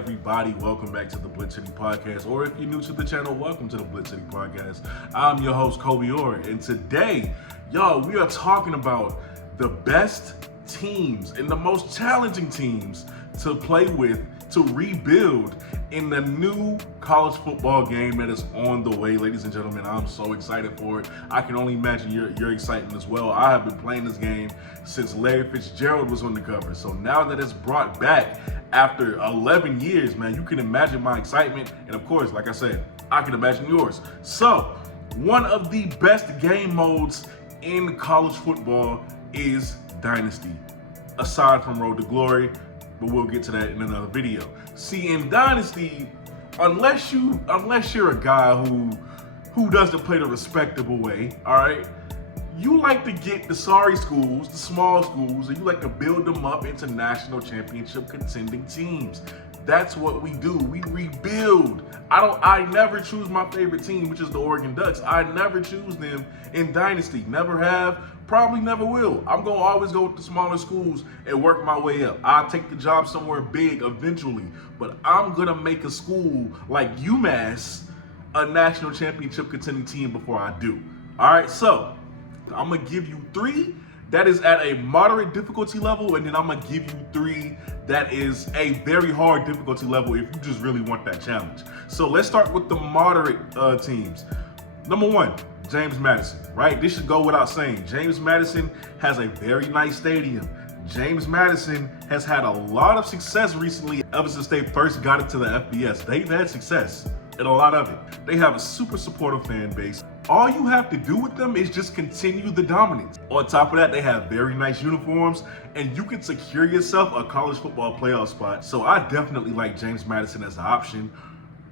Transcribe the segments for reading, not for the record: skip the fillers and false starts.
everybody? Welcome back to the BlitzCity Podcast, or if you're new to the channel, welcome to the BlitzCity Podcast. I'm your host, Kobe Orr, and today, y'all, we are talking about the best teams and the most challenging teams to play with to rebuild in the new college football game that is on the way. Ladies and gentlemen, I'm so excited for it. I can only imagine your excitement as well. I have been playing this game since Larry Fitzgerald was on the cover. So now that it's brought back after 11 years, man, you can imagine my excitement. And of course, like I said, I can imagine yours. So one of the best game modes in college football is Dynasty, aside from Road to Glory, but we'll get to that in another video. See, in Dynasty, unless you're a guy who doesn't play the respectable way, all right, you like to get the sorry schools, the small schools, and you like to build them up into national championship contending teams. That's what we do. We rebuild. I never choose my favorite team, which is the Oregon Ducks. I never choose them in Dynasty. Never have, probably never will. I'm going to always go with the smaller schools and work my way up. I'll take the job somewhere big eventually, but I'm going to make a school like UMass a national championship contending team before I do. All right, so I'm going to give you three that is at a moderate difficulty level, and then I'm going to give you three that is a very hard difficulty level if you just really want that challenge. So let's start with the moderate teams. Number one, James Madison, right? This should go without saying. James Madison has a very nice stadium. James Madison has had a lot of success recently ever since they first got into the FBS. They've had success in a lot of it. They have a super supportive fan base. All you have to do with them is just continue the dominance. On top of that, they have very nice uniforms, and you can secure yourself a college football playoff spot. So I definitely like James Madison as an option.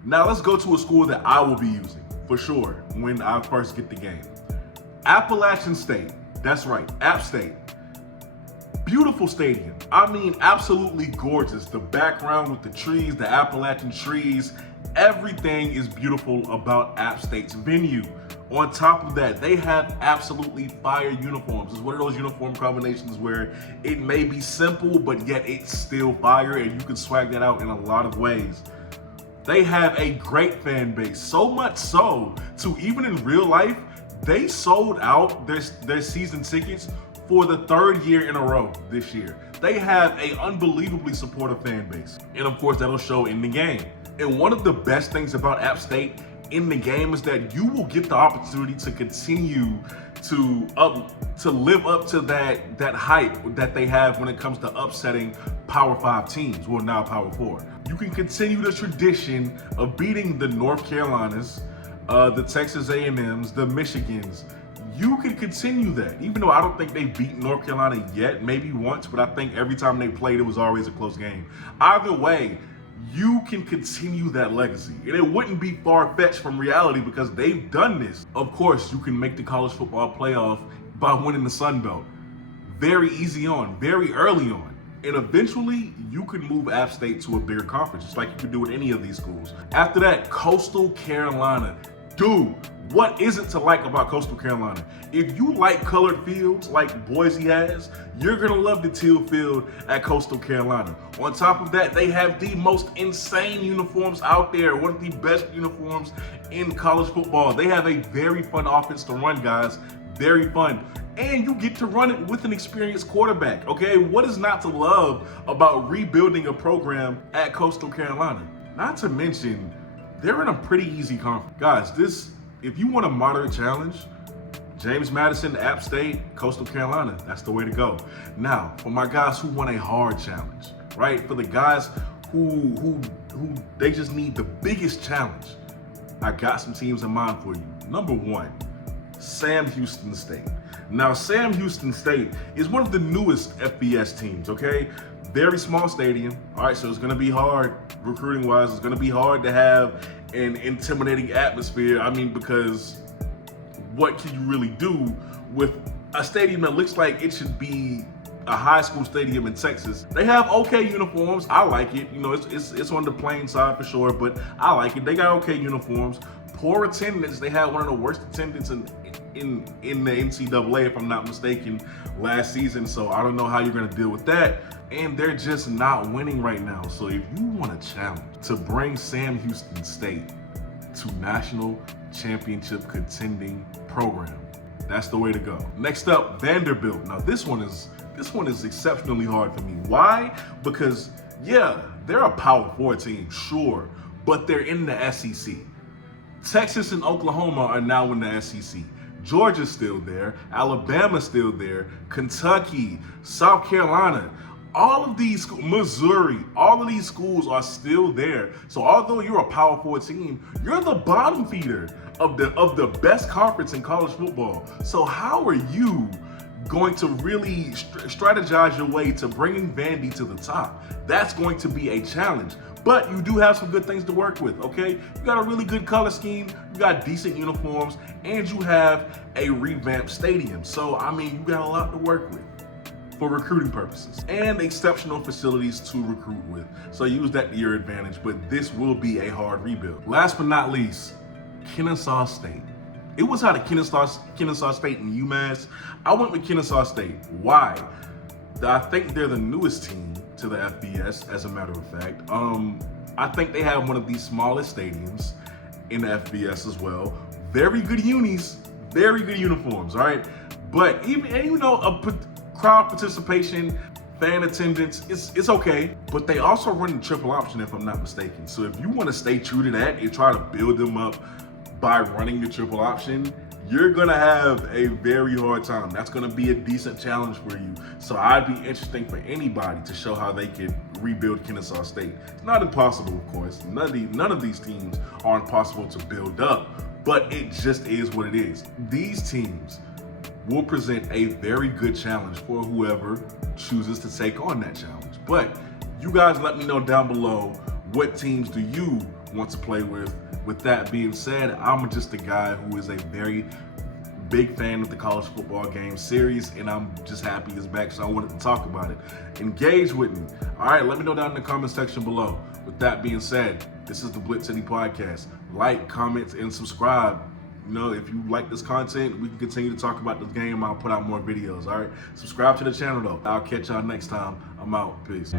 Now let's go to a school that I will be using for sure when I first get the game. Appalachian State. That's right, App State. Beautiful stadium. I mean, absolutely gorgeous. The background with the trees, the Appalachian trees, everything is beautiful about App State's venue. On top of that, they have absolutely fire uniforms. It's one of those uniform combinations where it may be simple, but yet it's still fire, and you can swag that out in a lot of ways. They have a great fan base, so much so to even in real life, they sold out their season tickets for the third year in a row this year. They have an unbelievably supportive fan base. And of course, that'll show in the game. And one of the best things about App State in the game is that you will get the opportunity to continue to live up to that hype that they have when it comes to upsetting Power 5 teams, well, now Power 4. You can continue the tradition of beating the North Carolinas, the Texas A&Ms, the Michigans. You can continue that, even though I don't think they've beaten North Carolina yet, maybe once, but I think every time they played, it was always a close game. Either way, you can continue that legacy. And it wouldn't be far-fetched from reality because they've done this. Of course, you can make the college football playoff by winning the Sun Belt. Very easy on, very early on. And eventually, you can move App State to a bigger conference, just like you can do with any of these schools. After that, Coastal Carolina. Dude, what isn't to like about Coastal Carolina? If you like colored fields like Boise has, you're gonna love the teal field at Coastal Carolina. On top of that, they have the most insane uniforms out there, one of the best uniforms in college football. They have a very fun offense to run, guys, very fun. And you get to run it with an experienced quarterback, okay? What is not to love about rebuilding a program at Coastal Carolina? Not to mention, they're in a pretty easy conference. Guys, if you want a moderate challenge, James Madison, App State, Coastal Carolina, that's the way to go. Now, for my guys who want a hard challenge, right? For the guys who they just need the biggest challenge, I got some teams in mind for you. Number one, Sam Houston State. Now, Sam Houston State is one of the newest FBS teams, okay? Very small stadium, all right, so it's gonna be hard recruiting-wise. It's gonna be hard to have an intimidating atmosphere. I mean, because what can you really do with a stadium that looks like it should be a high school stadium in Texas? They have okay uniforms. I like it. You know, it's on the plain side for sure, but I like it. They got okay uniforms. Poor attendance. They had one of the worst attendance in the NCAA, if I'm not mistaken, last season. So I don't know how you're going to deal with that. and they're just not winning right now. So if you want a challenge to bring Sam Houston State to national championship contending program, that's the way to go. Next up, Vanderbilt. Now this one is exceptionally hard for me. Why? Because yeah, they're a Power 4 team, sure, but they're in the SEC. Texas and Oklahoma are now in the SEC. Georgia's still there, Alabama's still there, Kentucky, South Carolina, all of these, Missouri, all of these schools are still there. So although you're a Power 4 team, you're the bottom feeder of the best conference in college football. So how are you going to really strategize your way to bringing Vandy to the top? That's going to be a challenge. But you do have some good things to work with, okay? You got a really good color scheme, you got decent uniforms, and you have a revamped stadium. So, I mean, you got a lot to work with for recruiting purposes and exceptional facilities to recruit with. So use that to your advantage, but this will be a hard rebuild. Last but not least, Kennesaw State. It was out of Kennesaw State and UMass. I went with Kennesaw State. Why? I think they're the newest team to the FBS, as a matter of fact. I think they have one of the smallest stadiums in the FBS as well. Very good unis, very good uniforms, all right? But even though crowd participation, fan attendance, it's okay. But they also run the triple option, if I'm not mistaken. So if you want to stay true to that and try to build them up by running the triple option, you're gonna have a very hard time. That's gonna be a decent challenge for you. So I'd be interesting for anybody to show how they can rebuild Kennesaw State. It's not impossible, of course. None of these teams are impossible to build up, but it just is what it is. These teams will present a very good challenge for whoever chooses to take on that challenge. But you guys let me know down below, what teams do you want to play with? With that being said, I'm just a guy who is a very big fan of the college football game series, and I'm just happy it's back, so I wanted to talk about it. Engage with me. All right, let me know down in the comment section below. With that being said, this is the BlitzCity Podcast. Like, comment, and subscribe. You know, if you like this content, we can continue to talk about this game. I'll put out more videos, all right? Subscribe to the channel, though. I'll catch y'all next time. I'm out. Peace.